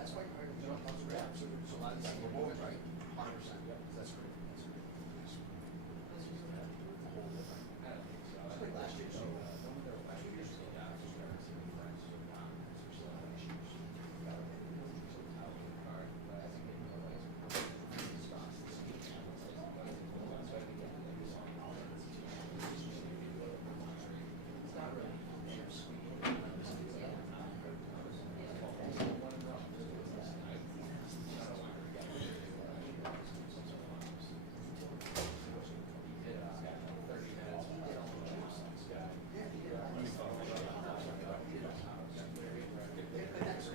That's why you don't have to react. So a lot of these people, right? 100%. That's great. That's great. A whole different. It's like last year. So, last 2 years ago, it's not really sweet.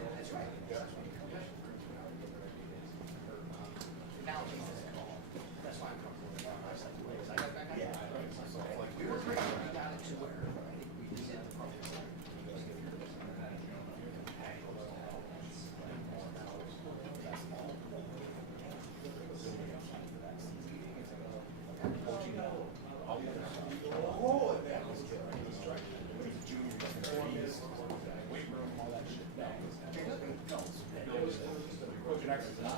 That's right. That's why I'm comfortable with it. I got back on it. We were great. We got it to where I think we did the problem. Oh, that was good. Weight room, all that shit. No, it was just a broken exercise.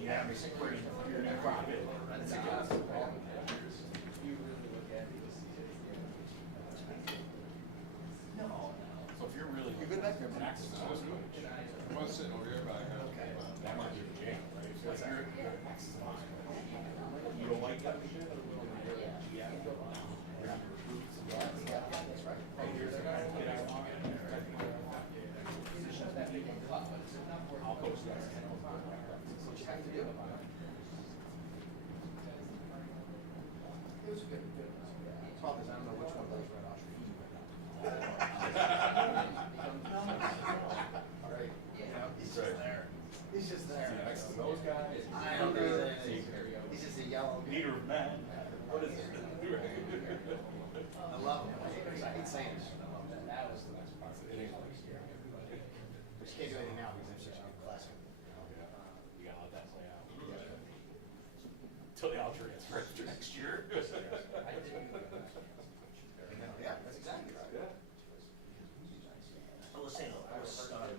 Yeah, you're not crop it. No. So if you're really good back there? an exercise, I was sitting over here, but I had Okay. that might be the jam, right? If you're an exercise, you don't like that shit. Yeah. That's right. I'll post that. That's what you have to do. It was good. Problem is, I don't know which one of those right off your feet right now. All right. Yeah, he's just there. He's just there. Next to those guys. I don't know. He's just a yellow. Leader of men. What is it? I love him. I hate saying this. I love that. That was the best part. It ain't like We just can't do anything now because I'm such a good classic. you gotta let that play out. Until the all transfer after next year. Yeah, that's exactly right. Yeah. I was saying, I was stunned that.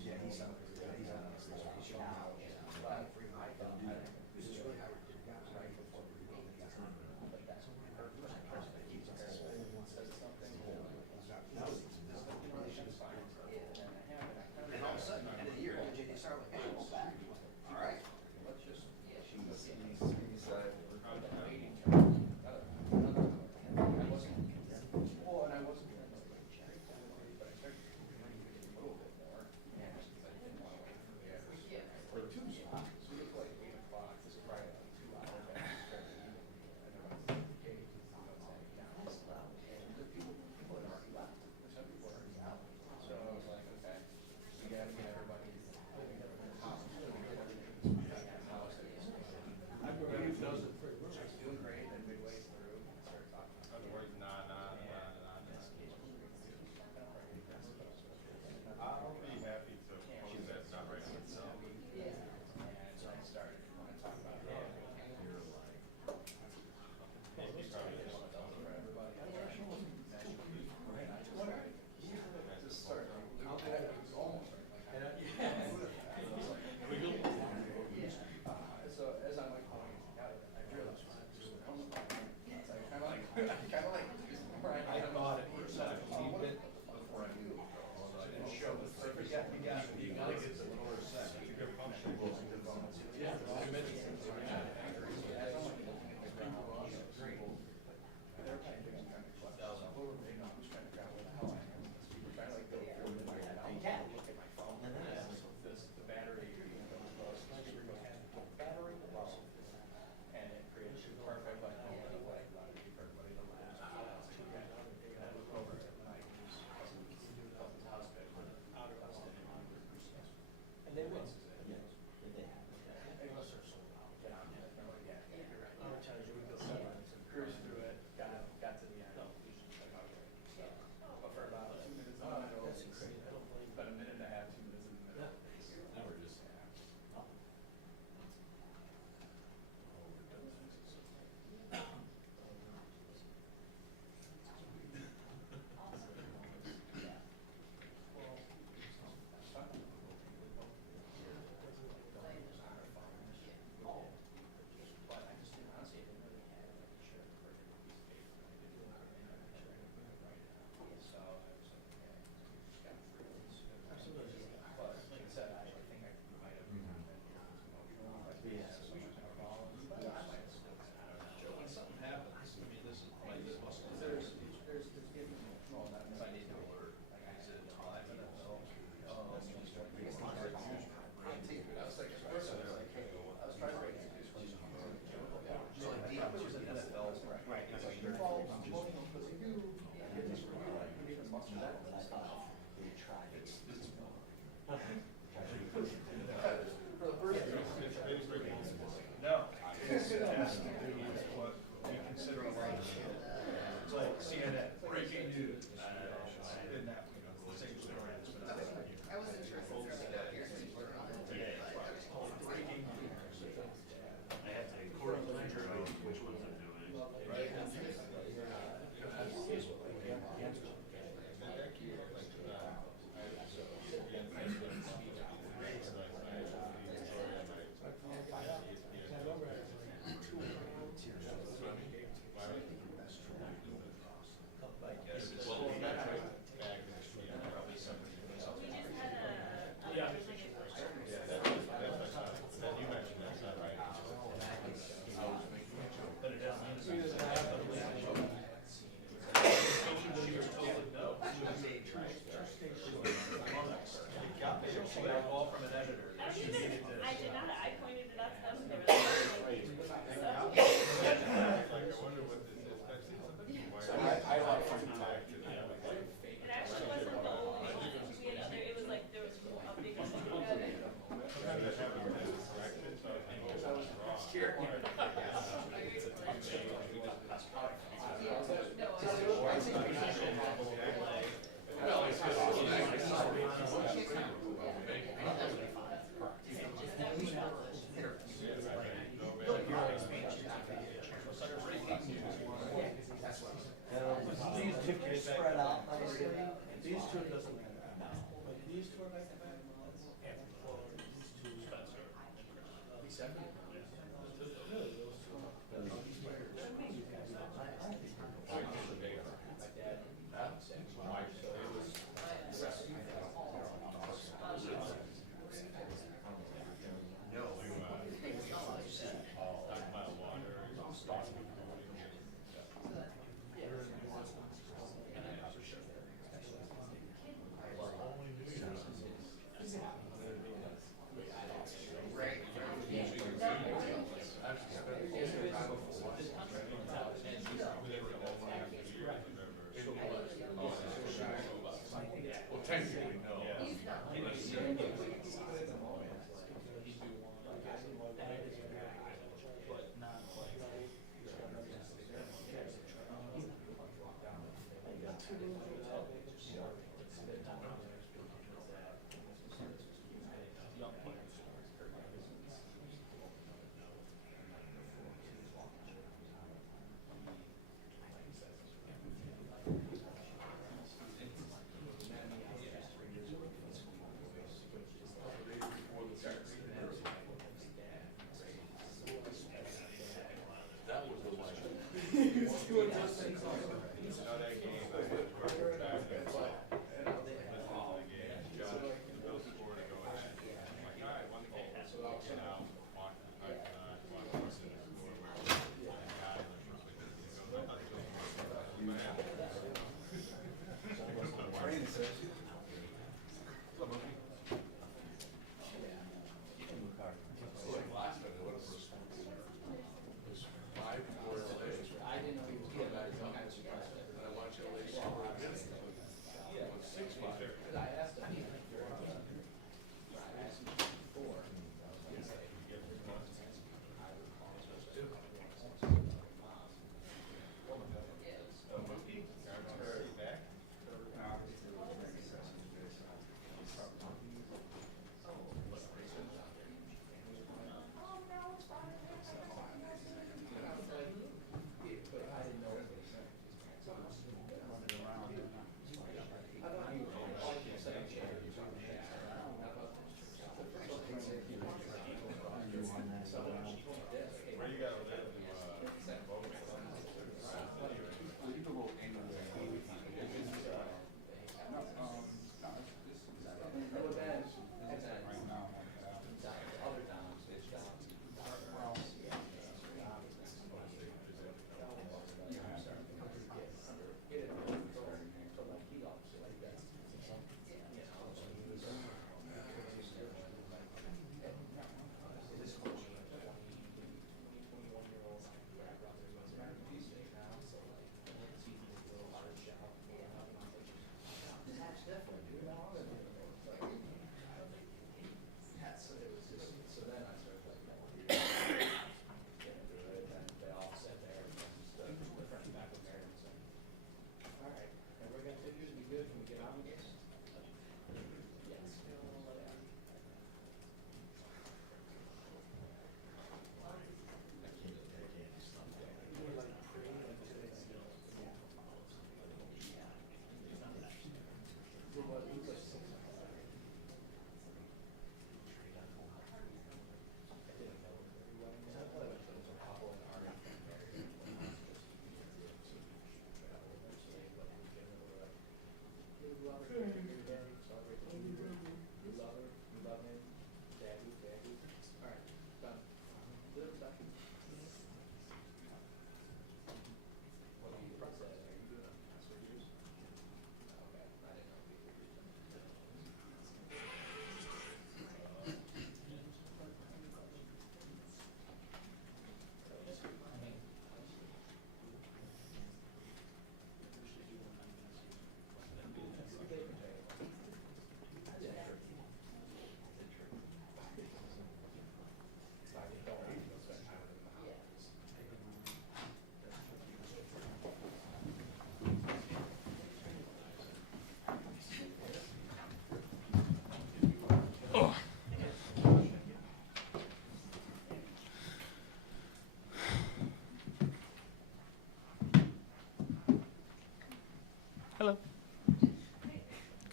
Yeah, he's on. He's on. He's showing out. This is really how we're doing it, right? Before we go, they got hurt. And all of a sudden, at the end of the year, JJ started like, hey, we're back. All right. Let's just. Doing great, and midway through, started talking. Otherwise, I'll be happy to post that stuff right now. And so I started to talk about it. Just started. Almost. all from an editor. I She didn't, needed this. I did not, I pointed it out to them, and they were like, so. Like, I wonder what this is. I've seen something. I like finding time. It actually wasn't the only one, we had other, it was like, there was a bigger thing. These two can spread out nicely. These two doesn't matter. But these two are back to back.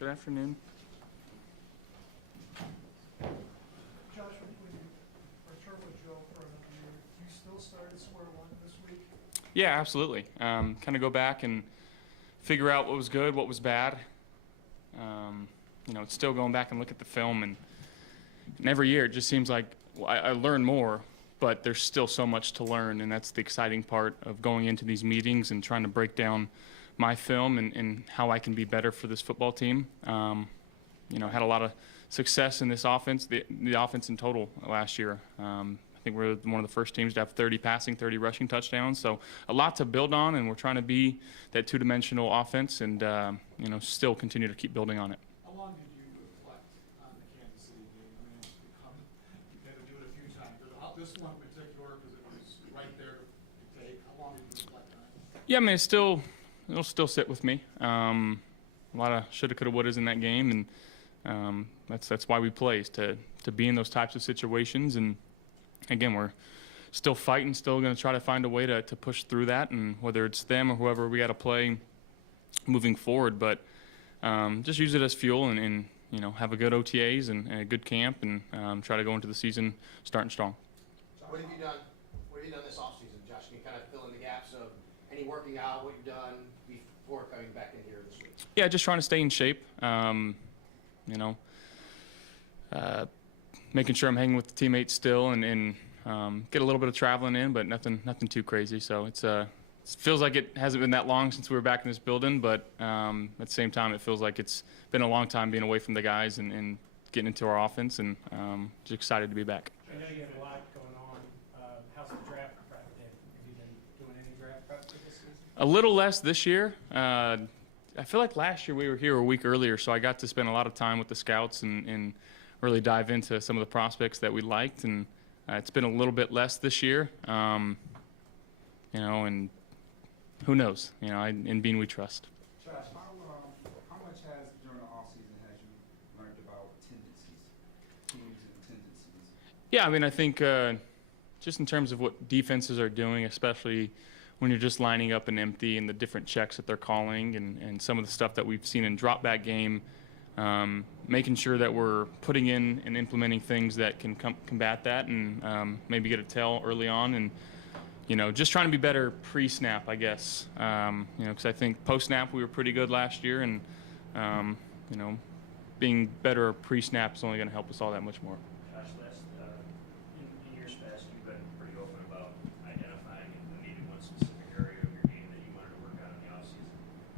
Good afternoon. Josh, when you returned with Joe for another year, do you still start at square one this week? Yeah, absolutely. Kind of go back and figure out what was good, what was bad. It's still going back and look at the film, and every year it just seems like I learn more, but there's still so much to learn, and that's the exciting part of going into these meetings and trying to break down my film and how I can be better for this football team. Had a lot of success in this offense, the offense in total last year. I think we're one of the first teams to have 30 passing, 30 rushing touchdowns. So a lot to build on, and we're trying to be that two-dimensional offense and, still continue to keep building on it. How long did you reflect on the Kansas City game? I mean, it's become, you had to do it a few times, but this one in particular, because it was right there to take, how long did you reflect on it? Yeah, I mean, it'll still sit with me. A lot of shoulda, coulda, wouldas in that game, and that's why we play, is to be in those types of situations. And again, we're still fighting, still going to try to find a way to push through that, and whether it's them or whoever we got to play moving forward. But just use it as fuel and have a good OTAs and a good camp, and try to go into the season starting strong. So what have you done this offseason, Josh? Can you kind of fill in the gaps of any working out, what you've done before coming back in here this week? Yeah, just trying to stay in shape. Making sure I'm hanging with the teammates still, and get a little bit of traveling in, but nothing too crazy. So it feels like it hasn't been that long since we were back in this building, but at the same time, it feels like it's been a long time being away from the guys and getting into our offense, and just excited to be back. I know you have a lot going on. How's the draft prep? Have you been doing any draft prep for this season? A little less this year. I feel like last year we were here a week earlier, so I got to spend a lot of time with the scouts and really dive into some of the prospects that we liked, and it's been a little bit less this year. And who knows? In Bean we trust. Josh, how much has during the offseason has you learned about tendencies, teams and tendencies? Yeah, I mean, I think just in terms of what defenses are doing, especially when you're just lining up an empty and the different checks that they're calling, and some of the stuff that we've seen in drop back game, making sure that we're putting in and implementing things that can combat that, and maybe get a tell early on, and just trying to be better pre-snap, I guess. Because I think post-snap we were pretty good last year, and being better pre-snap is only going to help us all that much more. Josh, in years past, you've been pretty open about identifying maybe one specific area of your game that you wanted to work on in the offseason.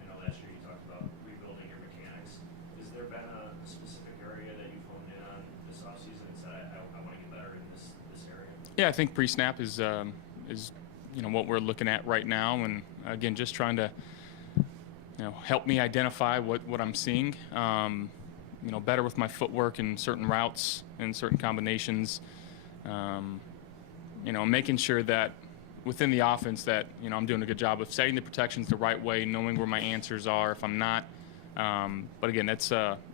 I know last year you talked about rebuilding your mechanics. Has there been a specific area that you've honed in on this offseason and said, I want to get better in this area? Yeah, I think pre-snap is what we're looking at right now, and again, just trying to help me identify what I'm seeing. Better with my footwork in certain routes and certain combinations. Making sure that within the offense that I'm doing a good job of setting the protections the right way, knowing where my answers are if I'm not. But again, that's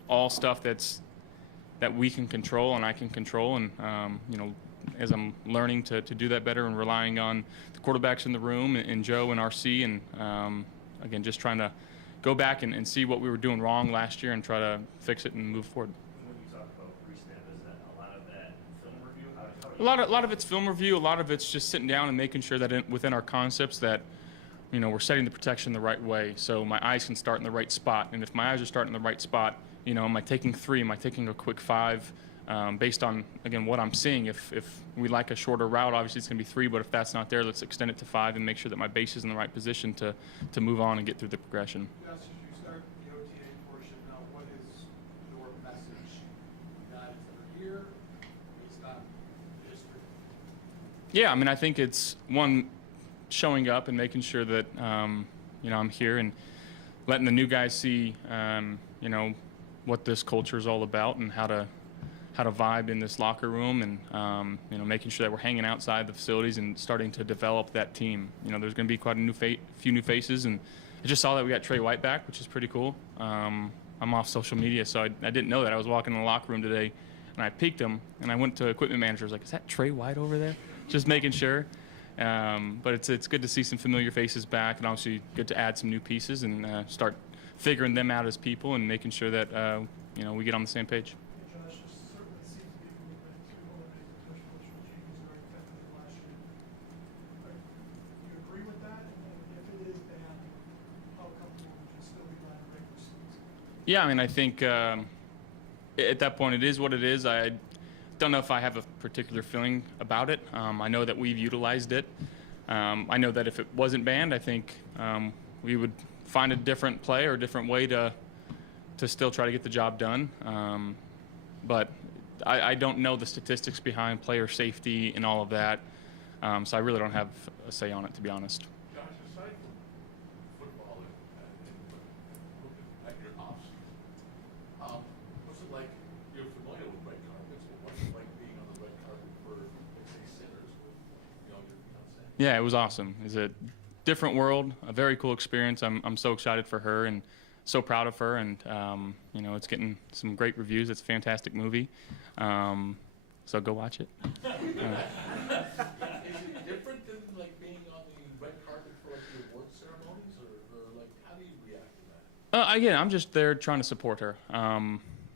all stuff that we can control and I can control, and as I'm learning to do that better and relying on the quarterbacks in the room and Joe and RC, and again, just trying to go back and see what we were doing wrong last year and try to fix it and move forward. When you talk about pre-snap, is that a lot of that film review? A lot of it's film review. A lot of it's just sitting down and making sure that within our concepts that we're setting the protection the right way, so my eyes can start in the right spot. And if my eyes are starting in the right spot, am I taking 3? Am I taking a quick 5? Based on, again, what I'm seeing. If we like a shorter route, obviously it's going to be 3, but if that's not there, let's extend it to 5 and make sure that my base is in the right position to move on and get through the progression. Josh, as you start the OTA portion now, what is your message to guys that are here based on history? Yeah, I mean, I think it's one, showing up and making sure that I'm here and letting the new guys see what this culture is all about and how to vibe in this locker room, and making sure that we're hanging outside the facilities and starting to develop that team. There's going to be quite a few new faces, and I just saw that we got Trey White back, which is pretty cool. I'm off social media, so I didn't know that. I was walking in the locker room today, and I peeked him, and I went to equipment manager. I was like, "Is that Trey White over there?" Just making sure. But it's good to see some familiar faces back, and obviously good to add some new pieces and start figuring them out as people and making sure that we get on the same page. Josh, this certainly seems to be a movement to eliminate the push push regime was very effective last year. Do you agree with that? And if it is banned, how comfortable would you still be by the regular season? Yeah, I mean, I think at that point it is what it is. I don't know if I have a particular feeling about it. I know that we've utilized it. I know that if it wasn't banned, I think we would find a different play or a different way to still try to get the job done. But I don't know the statistics behind player safety and all of that, so I really don't have a say on it, to be honest. Josh, aside from football and looking at your off-season, what's it like, you're familiar with red carpets, but what's it like being on the red carpet for, let's say, sinners with, your fiancée? Yeah, it was awesome. It's a different world, a very cool experience. I'm so excited for her and so proud of her, and it's getting some great reviews. It's a fantastic movie, so go watch it. Is it different than like being on the red carpet for like the award ceremonies, or like how do you react to that? Again, I'm just there trying to support her,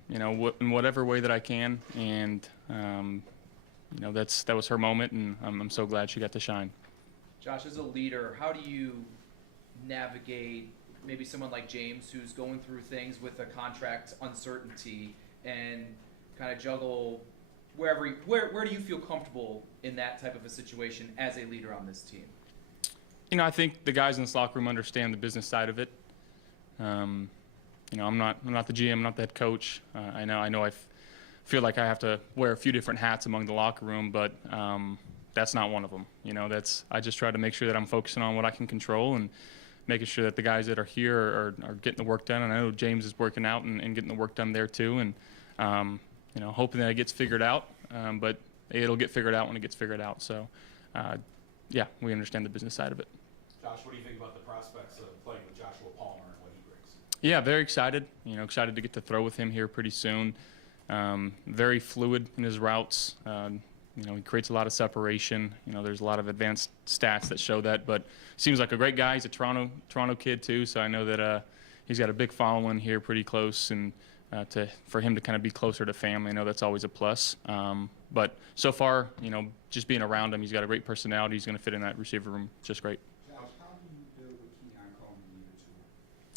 in whatever way that I can, and that was her moment, and I'm so glad she got to shine. Josh, as a leader, how do you navigate maybe someone like James who's going through things with a contract uncertainty and kind of juggle where do you feel comfortable in that type of a situation as a leader on this team? I think the guys in this locker room understand the business side of it. I'm not the GM, I'm not the head coach. I know I feel like I have to wear a few different hats among the locker room, but that's not one of them. I just try to make sure that I'm focusing on what I can control and making sure that the guys that are here are getting the work done. And I know James is working out and getting the work done there too. And hoping that it gets figured out. But it'll get figured out when it gets figured out. So, we understand the business side of it. Josh, what do you think about the prospects of playing with Joshua Palmer and what he brings? Yeah, very excited. Excited to get to throw with him here pretty soon. Very fluid in his routes. He creates a lot of separation. There's a lot of advanced stats that show that. But seems like a great guy. He's a Toronto kid too, so I know that he's got a big following here, pretty close, and for him to kind of be closer to family, I know that's always a plus. But so far, just being around him, he's got a great personality. He's going to fit in that receiver room just great. Josh, how do you build with Keon Coleman year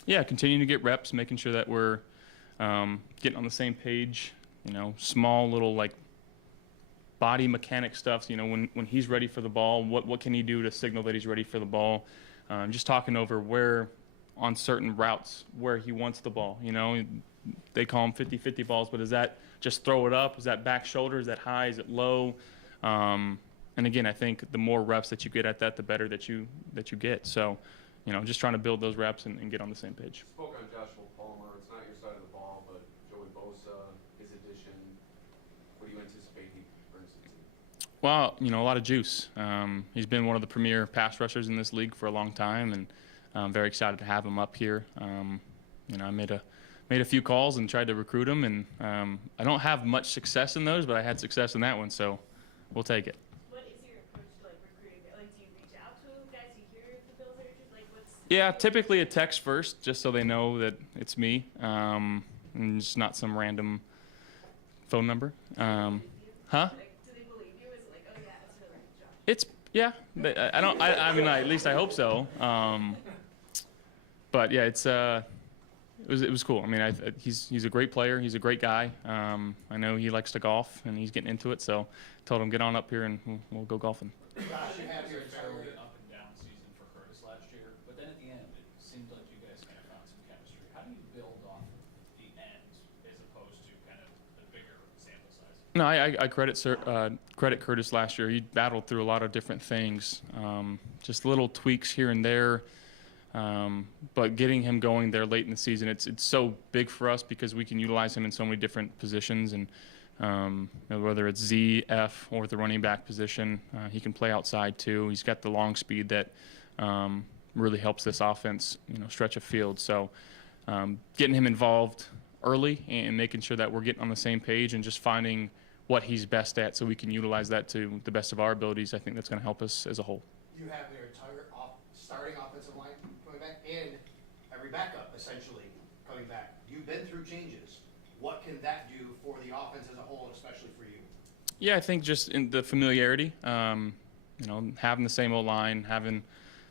2? Yeah, continuing to get reps, making sure that we're getting on the same page. Small little body mechanic stuff. When he's ready for the ball, what can he do to signal that he's ready for the ball? Just talking over where on certain routes where he wants the ball. They call them 50-50 balls, but is that just throw it up? Is that back shoulder? Is that high? Is it low? And again, I think the more reps that you get at that, the better that you get. So, just trying to build those reps and get on the same page. Spoke on Joshua Palmer. It's not your side of the ball, but Joey Bosa, his addition. What do you anticipate he brings to the team? Well, a lot of juice. He's been one of the premier pass rushers in this league for a long time, and I'm very excited to have him up here. I made a few calls and tried to recruit him, and I don't have much success in those, but I had success in that one, so we'll take it. What is your approach to recruiting? Do you reach out to guys? Do you hear the Bills are interested? What's Yeah, typically a text first, just so they know that it's me, and it's not some random phone number. Huh? do they believe you? Is it oh yeah, it's really Josh? It's I mean, at least I hope so. But yeah, it was cool. I mean, he's a great player. He's a great guy. I know he likes to golf, and he's getting into it. So, told him get on up here and we'll go golfing. Josh, you have your Very up and down season for Curtis last year, but then at the end, it seemed like you guys kind of found some chemistry. How do you build off the end as opposed to kind of the bigger sample size? No, I credit Curtis last year. He battled through a lot of different things, just little tweaks here and there. But getting him going there late in the season, it's so big for us because we can utilize him in so many different positions, and whether it's Z, F, or the running back position, he can play outside too. He's got the long speed that really helps this offense, stretch a field. So getting him involved early and making sure that we're getting on the same page and just finding what he's best at so we can utilize that to the best of our abilities, I think that's going to help us as a whole. You have your entire starting offensive line coming back and every backup essentially running back. You've been through changes. What can that do for the offense as a whole, and especially for you? Yeah, I think just in the familiarity, you know, having the same O-line, having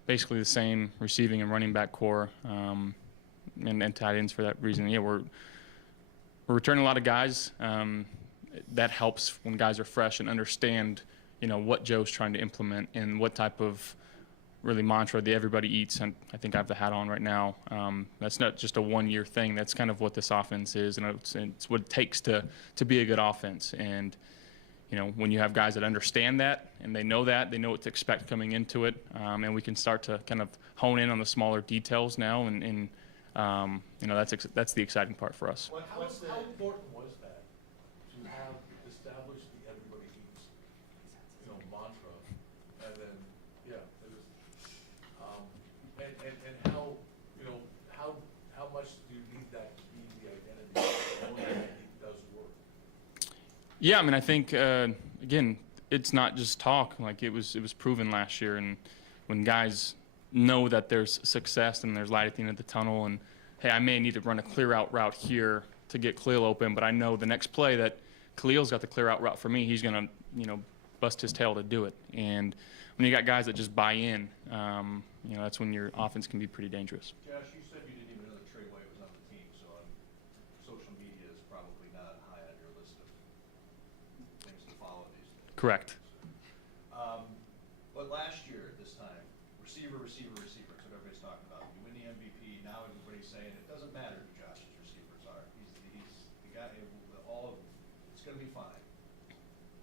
basically the same receiving and running back core, and tight ends for that reason. Yeah, we're returning a lot of guys. That helps when guys are fresh and understand, you know, what Joe's trying to implement and what type of really mantra that everybody eats. And I think I have the hat on right now. That's not just a one-year thing. That's kind of what this offense is, and it's what it takes to be a good offense. And you know, when you have guys that understand that and they know what to expect coming into it, and we can start to kind of hone in on the smaller details now, and you know, that's the exciting part for us. How important was that to have established the everybody eats, you know, mantra, and then, yeah, it was, and how, you know, how much do you need that to be the identity, knowing that it does work? Yeah, I mean, I think again, it's not just talk. Like it was proven last year, and when guys know that there's success and there's light at the end of the tunnel, and hey, I may need to run a clear out route here to get Khalil open, but I know the next play that Khalil's got the clear out route for me, he's gonna, you know, bust his tail to do it. And when you got guys that just buy in, you know, that's when your offense can be pretty dangerous. Josh, you said you didn't even know that Trey White was on the team, so social media is probably not high on your list of things to follow these days. Correct. But last year at this time, receiver, that's what everybody's talking about. You win the MVP, now everybody's saying it doesn't matter who Josh's receivers are. He's the guy, it's going to be fine.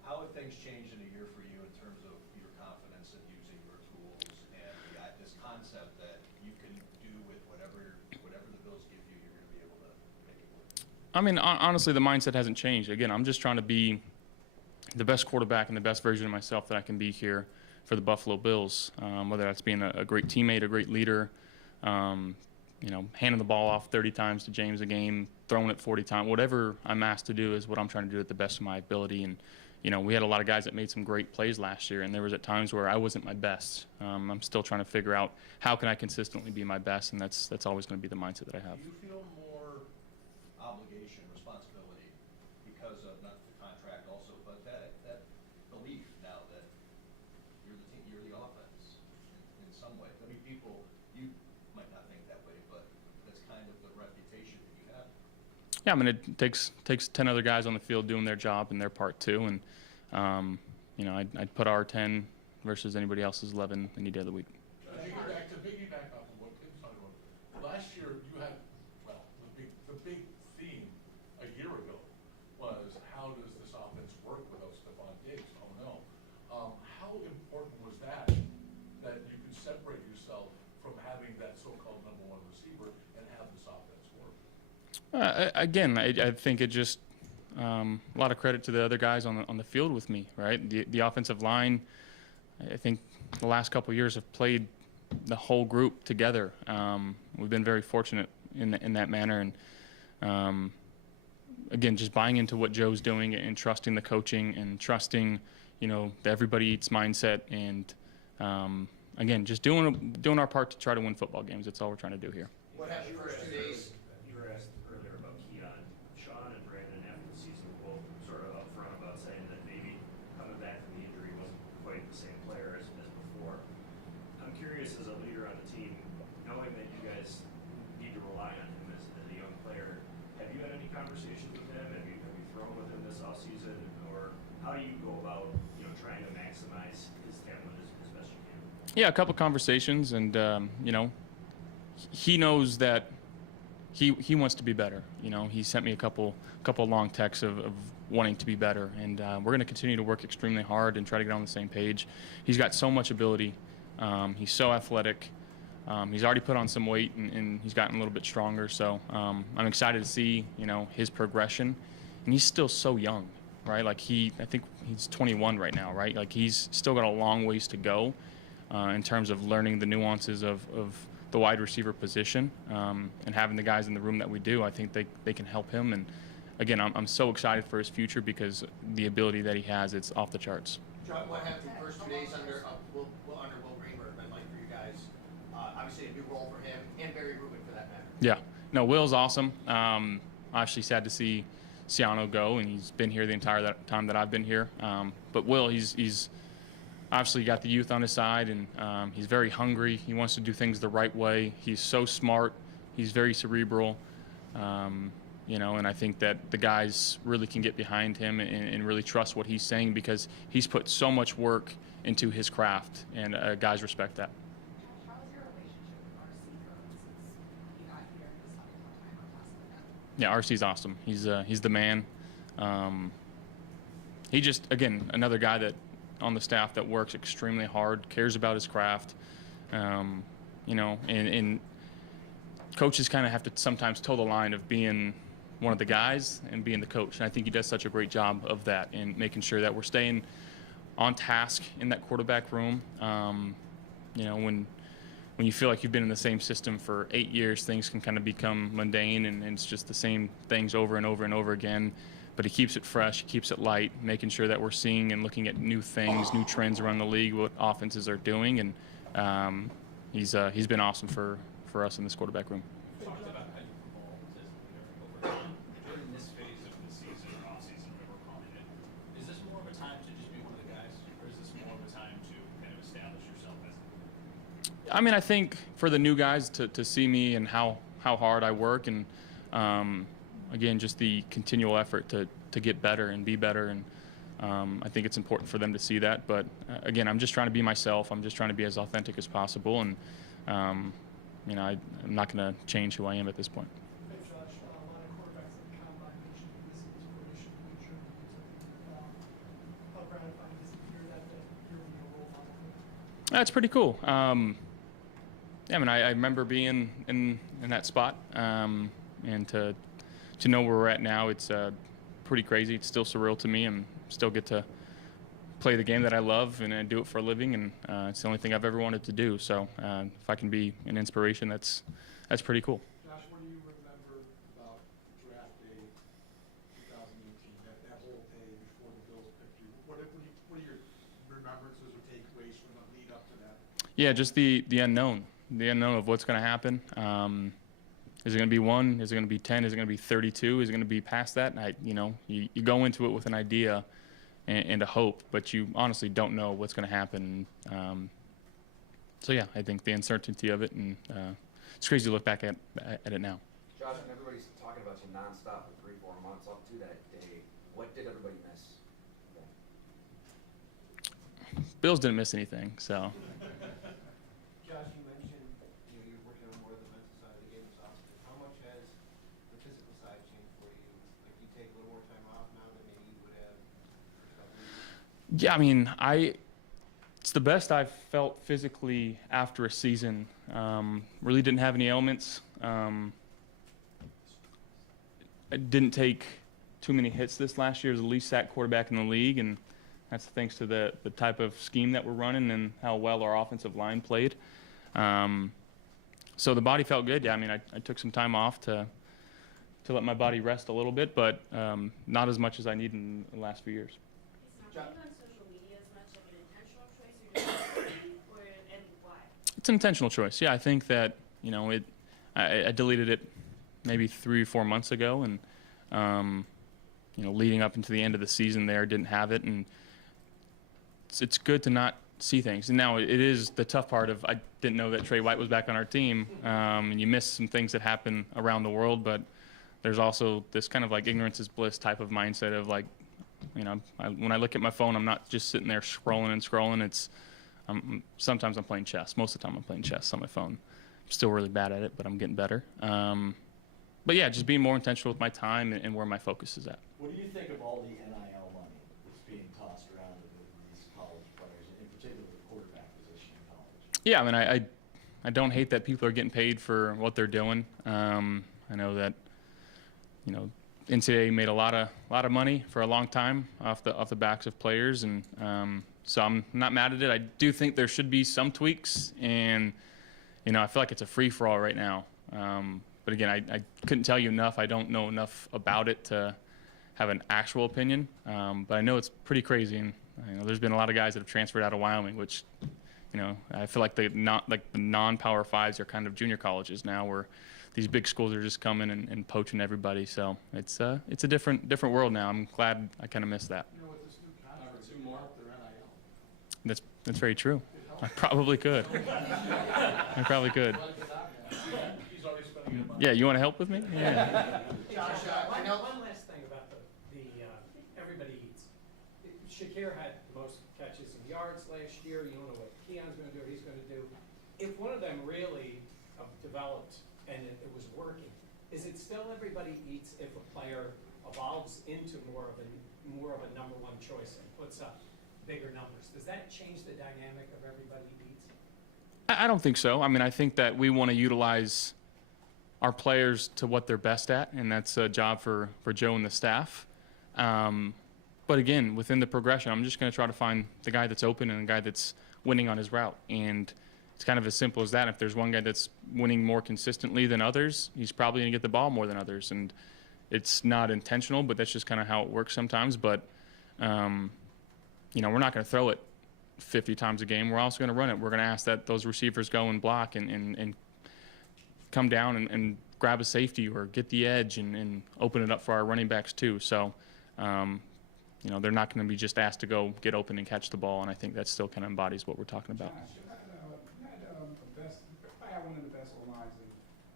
How have things changed in a year for you in terms of your confidence in using your tools and this concept that you can do with whatever the Bills give you, you're going to be able to make it work? I mean, honestly, the mindset hasn't changed. Again, I'm just trying to be the best quarterback and the best version of myself that I can be here for the Buffalo Bills, whether that's being a great teammate, a great leader, you know, handing the ball off 30 times to James a game, throwing it 40 times, whatever I'm asked to do is what I'm trying to do at the best of my ability. And, you know, we had a lot of guys that made some great plays last year, and there was at times where I wasn't my best. I'm still trying to figure out how can I consistently be my best, and that's always going to be the mindset that I have. Do you feel more obligation, responsibility because of not the contract also, but that belief now that you're the offense in some way? I mean, people, you might not think that way, but that's kind of the reputation that you have. Yeah, I mean, it takes 10 other guys on the field doing their job and their part too, and you know, I'd put our 10 versus anybody else's 11 any day of the week. To piggyback off of what Tim's talking about, last year you had, well, the big theme a year ago was how does this offense work without Stephon Diggs? Oh no. How important was that you could separate yourself from having that so-called number one receiver and have this offense work? Again, I think it just a lot of credit to the other guys on the field with me, right? The offensive line, I think the last couple of years have played the whole group together. We've been very fortunate in that manner, and again, just buying into what Joe's doing and trusting the coaching and trusting, you know, the everybody eats mindset, and again, just doing our part to try to win football games. That's all we're trying to do here. What happened the first 2 days? You were asked earlier about Keon. Sean and Brandon after the season were both sort of upfront about saying that maybe coming back from the injury wasn't quite the same player as before. I'm curious, as a leader on the team, knowing that you guys need to rely on him as a young player, have you had any conversations with him? Have you thrown with him this offseason? Or how do you go about, you know, trying to maximize his talent as best you can? Yeah, a couple conversations, and you know, he knows that he wants to be better. You know, he sent me a couple long texts of wanting to be better, and we're going to continue to work extremely hard and try to get on the same page. He's got so much ability. He's so athletic. He's already put on some weight, and he's gotten a little bit stronger. So I'm excited to see, you know, his progression. And he's still so young, right? Like I think he's 21 right now, right? Like he's still got a long ways to go in terms of learning the nuances of the wide receiver position, and having the guys in the room that we do. I think they can help him. And again, I'm so excited for his future because the ability that he has, it's off the charts. John, what happened the first 2 days under Will Greenberg been like for you guys? Obviously a new role for him and Barry Rubin for that matter. Yeah, No, Will's awesome. Obviously sad to see Ciano go, and he's been here the entire time that I've been here. But Will, he's obviously got the youth on his side, and he's very hungry. He wants to do things the right way. He's so smart. He's very cerebral. And I think that the guys really can get behind him and really trust what he's saying because he's put so much work into his craft, and guys respect that. How is your relationship with RC since you got here and just having more time on task with him? Yeah, RC's awesome. He's the man. He just, again, another guy that on the staff that works extremely hard, cares about his craft. And coaches kind of have to sometimes toe the line of being one of the guys and being the coach. And I think he does such a great job of that and making sure that we're staying on task in that quarterback room. When you feel like you've been in the same system for 8 years, things can kind of become mundane and it's just the same things over and over and over again. But he keeps it fresh, he keeps it light, making sure that we're seeing and looking at new things, new trends around the league, what offenses are doing. And he's been awesome for us in this quarterback room. You talked about how you evolved as a leader over time. During this phase of the season or off-season, whatever we're calling it, is this more of a time to just be one of the guys, or is this more of a time to kind of establish yourself as a leader? I mean, I think for the new guys to see me and how hard I work and, again, just the continual effort to get better and be better. And I think it's important for them to see that. But, again, I'm just trying to be myself. I'm just trying to be as authentic as possible. And, I'm not going to change who I am at this point. Hey Josh, a lot of quarterbacks at the combine mentioned this is fruition in New Jersey. How gratifying is it to hear that you're going to be a role model for them? That's pretty cool. I remember being in that spot, and to know where we're at now, it's pretty crazy. It's still surreal to me, and still get to play the game that I love and do it for a living, and it's the only thing I've ever wanted to do. So if I can be an inspiration, that's pretty cool. Josh, what do you remember about draft day 2018, that whole day before the Bills picked you? What are your remembrances or takeaways from the lead up to that? Yeah, just the unknown of what's going to happen. Is it going to be 1? Is it going to be 10? Is it going to be 32? Is it going to be past that? You go into it with an idea and a hope, but you honestly don't know what's going to happen. I think the uncertainty of it, and it's crazy to look back at it now. Josh, and everybody's talking about you nonstop for 3-4 months up to that day. What did everybody miss? Bills didn't miss anything, so. Josh, you mentioned you're working on more of the mental side of the game this offseason. How much has the physical side changed for you? Like, you take a little more time off now than maybe you would have first couple of weeks? Yeah, I mean, it's the best I've felt physically after a season. Really didn't have any ailments. I didn't take too many hits this last year as the least sacked quarterback in the league, and that's thanks to the type of scheme that we're running and how well our offensive line played. So the body felt good. Yeah, I mean, I took some time off to let my body rest a little bit, but not as much as I need in the last few years. It's not being on social media as much of an intentional choice, and why? It's an intentional choice. Yeah, I think that I deleted it maybe 3 or 4 months ago, and leading up into the end of the season there, didn't have it, and it's good to not see things. And now it is the tough part of, I didn't know that Trey White was back on our team, and you miss some things that happen around the world, but there's also this kind of like ignorance is bliss type of mindset of like, when I look at my phone, I'm not just sitting there scrolling and scrolling. Sometimes I'm playing chess. Most of the time I'm playing chess on my phone. I'm still really bad at it, but I'm getting better. But yeah, just being more intentional with my time and where my focus is at. What do you think of all the NIL money that's being tossed around to these college players, in particular the quarterback position in college? Yeah, I mean, I don't hate that people are getting paid for what they're doing. I know that, NCAA made a lot of money for a long time off the backs of players, and so I'm not mad at it. I do think there should be some tweaks, and I feel like it's a free for all right now. But again, I couldn't tell you enough. I don't know enough about it to have an actual opinion. But I know it's pretty crazy, and there's been a lot of guys that have transferred out of Wyoming, which I feel like the non-Power 5s are kind of junior colleges now, where these big schools are just coming and poaching everybody. So it's a different world now. I'm glad I kind of missed that. You know, with this new contract, two more. help their NIL. That's very true. I probably could. I probably could. He's already spending it on. Yeah, you want to help with me? Yeah. Josh, I know. One last thing about everybody eats. Shakir had the most catches and yards last year. You don't know what Keon's gonna do or he's gonna do. If one of them really developed and it was working, is it still everybody eats if a player evolves into more of a number one choice and puts up bigger numbers? Does that change the dynamic of everybody eats? I don't think so. I mean, I think that we want to utilize our players to what they're best at, and that's a job for Joe and the staff. But again, within the progression, I'm just going to try to find the guy that's open and the guy that's winning on his route. And it's kind of as simple as that. If there's one guy that's winning more consistently than others, he's probably going to get the ball more than others. And it's not intentional, but that's just kind of how it works sometimes. But, you know, we're not going to throw it 50 times a game. We're also going to run it. We're going to ask that those receivers go and block and come down and grab a safety or get the edge and open it up for our running backs too. So, you know, they're not going to be just asked to go get open and catch the ball, and I think that still kind of embodies what we're talking about. Josh, I had one of the best O-lines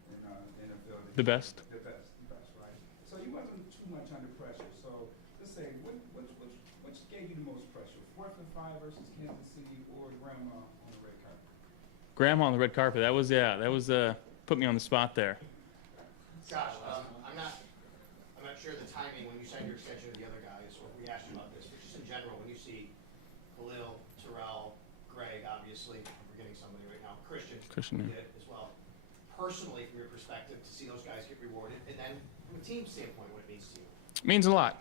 in the NFL. The best? The best, right? So you wasn't too much under pressure. So let's say, which gave you the most pressure? 4th and 5 versus Kansas City or Grandma on the red carpet? Grandma on the red carpet. That was put me on the spot there. Josh, I'm not sure the timing when you signed your extension with the other guys, or we asked you about this, but just in general, when you see Khalil, Terrell, Greg, obviously, I'm forgetting somebody right now, Christian Yeah. did as well. Personally, from your perspective, to see those guys get rewarded, and then from a team standpoint, what it means to you. It means a lot.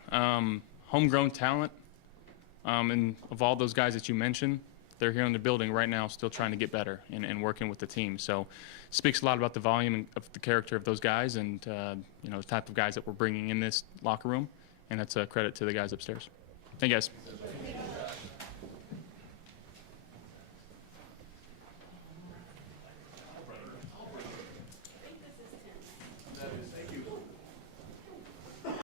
Homegrown talent, and of all those guys that you mentioned, they're here in the building right now still trying to get better and working with the team. So it speaks a lot about the volume of the character of those guys and you know, the type of guys that we're bringing in this locker room, and that's a credit to the guys upstairs. Thank you guys.